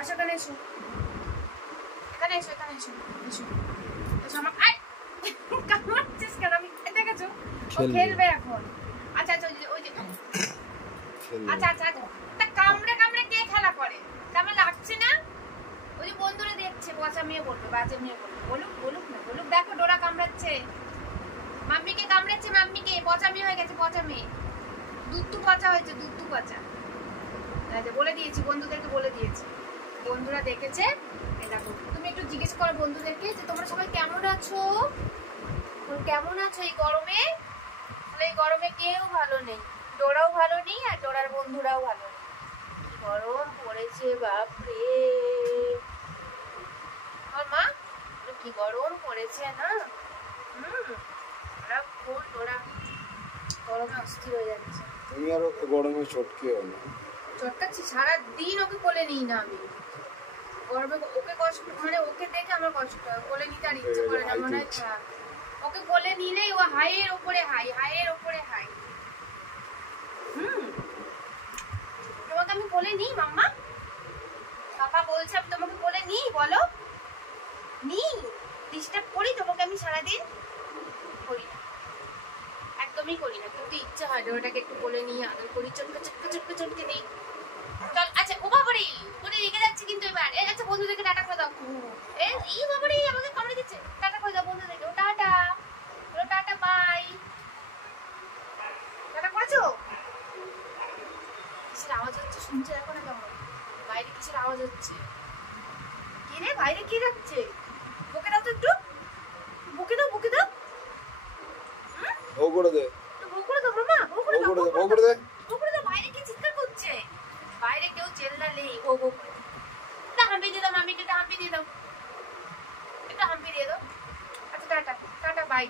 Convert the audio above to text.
আসো এখানে এসো, এখানে এসো, এখানে এসো, এসো এসো। আমার কামড়াচ্ছিস কেন? আমি দেখেছো ও খেলবে এখন। আচ্ছা আচ্ছা ওই যে আচ্ছা আচ্ছা তা কামড়ে কামড়ে কে খেলা করে? কেমন লাগছে না? ওই যে বন্ধুরা দেখছে, পচা মেয়ে বলবে, বাজে মেয়ে বলবে। বলুক বলুক না বলুক। দেখো ডোরা কামড়াচ্ছে, মাম্মিকে কামড়াচ্ছে, মাম্মিকে। পচা মেয়ে হয়ে গেছে, পচা মেয়ে, দুধ পচা হয়েছে, দুধ পচা। বলে দিয়েছি বন্ধুদেরকে, বলে দিয়েছি, বন্ধুরা দেখেছে। দেখো তুমি একটু জিজ্ঞেস করো বন্ধুদেরকে যে তোমরা সবাই কেমন আছো, কেমন আছো এই গরমে? এই গরমে কেউ ভালো নেই, ডোরাও ভালো নেই আর ডোরার বন্ধুরাও ভালো নেই। গরম পড়েছে বাপরে। আর মা কি গরম পড়েছে না? ফুল ডোরা গরমে অস্থির হয়ে যাচ্ছে। তুমি আর ওকে গরমে চটকেও না। চটকাচ্ছি সারাদিন, ওকে কোলে নিই না আমি গরমে। ওকে কষ্ট, মানে ওকে দেখে আমার কষ্ট হয়, কোলে নিতে আর ইচ্ছে করে না, মনে হয় ওকে কোলে নিলেই ও হাইয়ের উপরে হাই, হাইয়ের উপরে হাই। তোমাকে আমি কোলে নিই মাম্মা? পাপা বলছে আমি তোমাকে কোলে নিই, বলো নিই? ডিস্টার্ব করি তোমাকে আমি সারাদিন? করি না, একদমই করি না, কিন্তু ইচ্ছা হয় ওটাকে একটু কোলে নিয়ে আদর করি, চটকে চটকে চটকে চটকে দিই। চল আচ্ছা ও বাবারে ওরে রেগে যাচ্ছে কিন্তু এবার। আচ্ছা বন্ধুদেরকে টাটা করে দাও। এই বাবারে আমাকে কামড়ে দিচ্ছে, টাটা করে দাও বন্ধুদেরকে। ও টাটা, ও টাটা, বাই। টাটা করেছো? কিসের আওয়াজ হচ্ছে শুনছে? দেখো না কেমন বাইরে কিসের আওয়াজ হচ্ছে। কি রে বাইরে কি যাচ্ছে? বকে দাও তো একটু, বকে দাও, বকে দাও। ও করে দে, ও করে দাও মামা, ও করে দাও, ও করে দে, ও করে দাও। বাইরে কি চিৎকার করছে? বাইরে কেউ চেল্লালে ও করে দাও। হাম্পি দিয়ে দাও মাম্মিকে, একটা হাম্পি দিয়ে দাও, একটা হাম্পি দিয়ে দাও। আচ্ছা টাটা, টাটা, বাই।